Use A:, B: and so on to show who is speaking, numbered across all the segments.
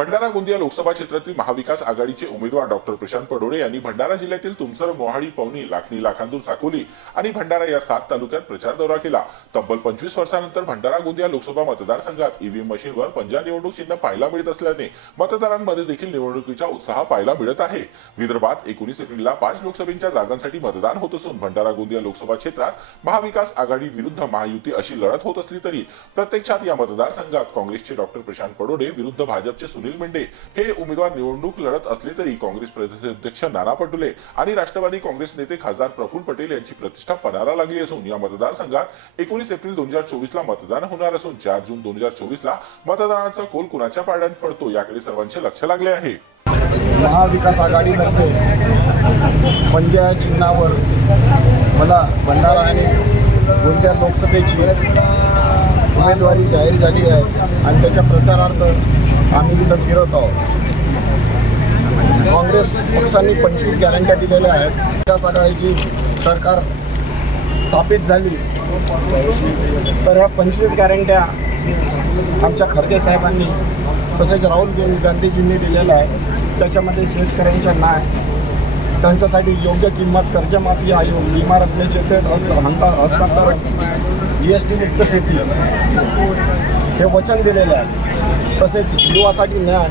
A: भंडारा गोंदिया लोकसभा क्षेत्रातील महाविकास आघाडीचे उमेदवार डॉक्टर प्रशांत पडोळे यांनी भंडारा जिल्ह्यातील तुमसर मोहाडी पवनी लाखणी लाखांदूर साकोली आणि भंडारा या सात तालुक्यात प्रचार दौरा केला. तब्बल पंचवीस वर्षानंतर भंडारा गोंदिया लोकसभा मतदारसंघात ईव्हीएम मशीनवर पंजाब निवडणूक चिन्ह पाहायला मिळत असल्याने मतदारांमध्ये देखील निवडणुकीचा उत्साह पाहायला मिळत आहे. विदर्भात एकोणीस एप्रिलला पाच लोकसभेच्या जागांसाठी मतदान होत असून भंडारा गोंदिया लोकसभा क्षेत्रात महाविकास आघाडी विरुद्ध महायुती अशी लढत होत असली तरी प्रत्यक्षात या मतदारसंघात काँग्रेसचे डॉक्टर प्रशांत पडोडे विरुद्ध भाजपचे सुनील सुनील मेंढे हे उमेदवार निवडणूक लढत असले तरी काँग्रेस प्रदेशाध्यक्ष नाना पटोले आणि राष्ट्रवादी काँग्रेस नेते खासदार प्रफुल्ल पटेल यांची प्रतिष्ठा पणाला लागली असून या मतदारसंघात एकोणीस एप्रिल दोन हजार चोवीस ला मतदान होणार असून चार जून दोन हजार चोवीस ला मतदानाचा कोल कुणाच्या पाड्यात पडतो याकडे सर्वांचे लक्ष लागले आहे.
B: महाविकास आघाडीतर्फे पंजा चिन्हावर मला भंडारा आणि गोंदिया लोकसभेची उमेदवारी जाहीर झाली आहे आणि त्याच्या प्रचारार्थ आम्ही इथं फिरत आहोत. काँग्रेस पक्षांनी पंचवीस गॅरंट्या दिलेल्या आहेत. त्या सकाळीची सरकार स्थापित झाली. तर ह्या पंचवीस गॅरंट्या आमच्या खरगे साहेबांनी तसेच राहुल गांधीजींनी दिलेलं आहे त्याच्यामध्ये शेतकऱ्यांच्या न्याय त्यांच्यासाठी योग्य किंमत कर्जमाफी आयोग विमा रकमेचे थेट हस्त हंता हस्तांतरण. जी एस टी मुक्त शेती हे वचन दिलेले आहे. तसेच युवासाठी न्याय.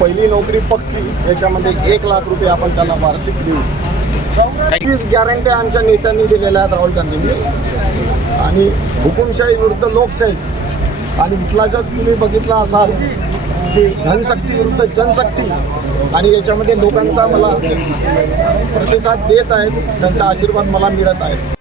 B: पहिली नोकरी पक्की याच्यामध्ये एक लाख रुपये आपण त्याला वार्षिक देऊ. वीस गॅरंट्या आमच्या नेत्यांनी दिलेल्या आहेत राहुल गांधींनी. आणि हुकुमशाही विरुद्ध लोकशाही. आणि इथला जर तुम्ही बघितला असाल की धनशक्ती विरुद्ध जनशक्ती. आणि याच्यामध्ये लोकांचा मला प्रतिसाद देत आहेत. त्यांचा आशीर्वाद मला मिळत आहे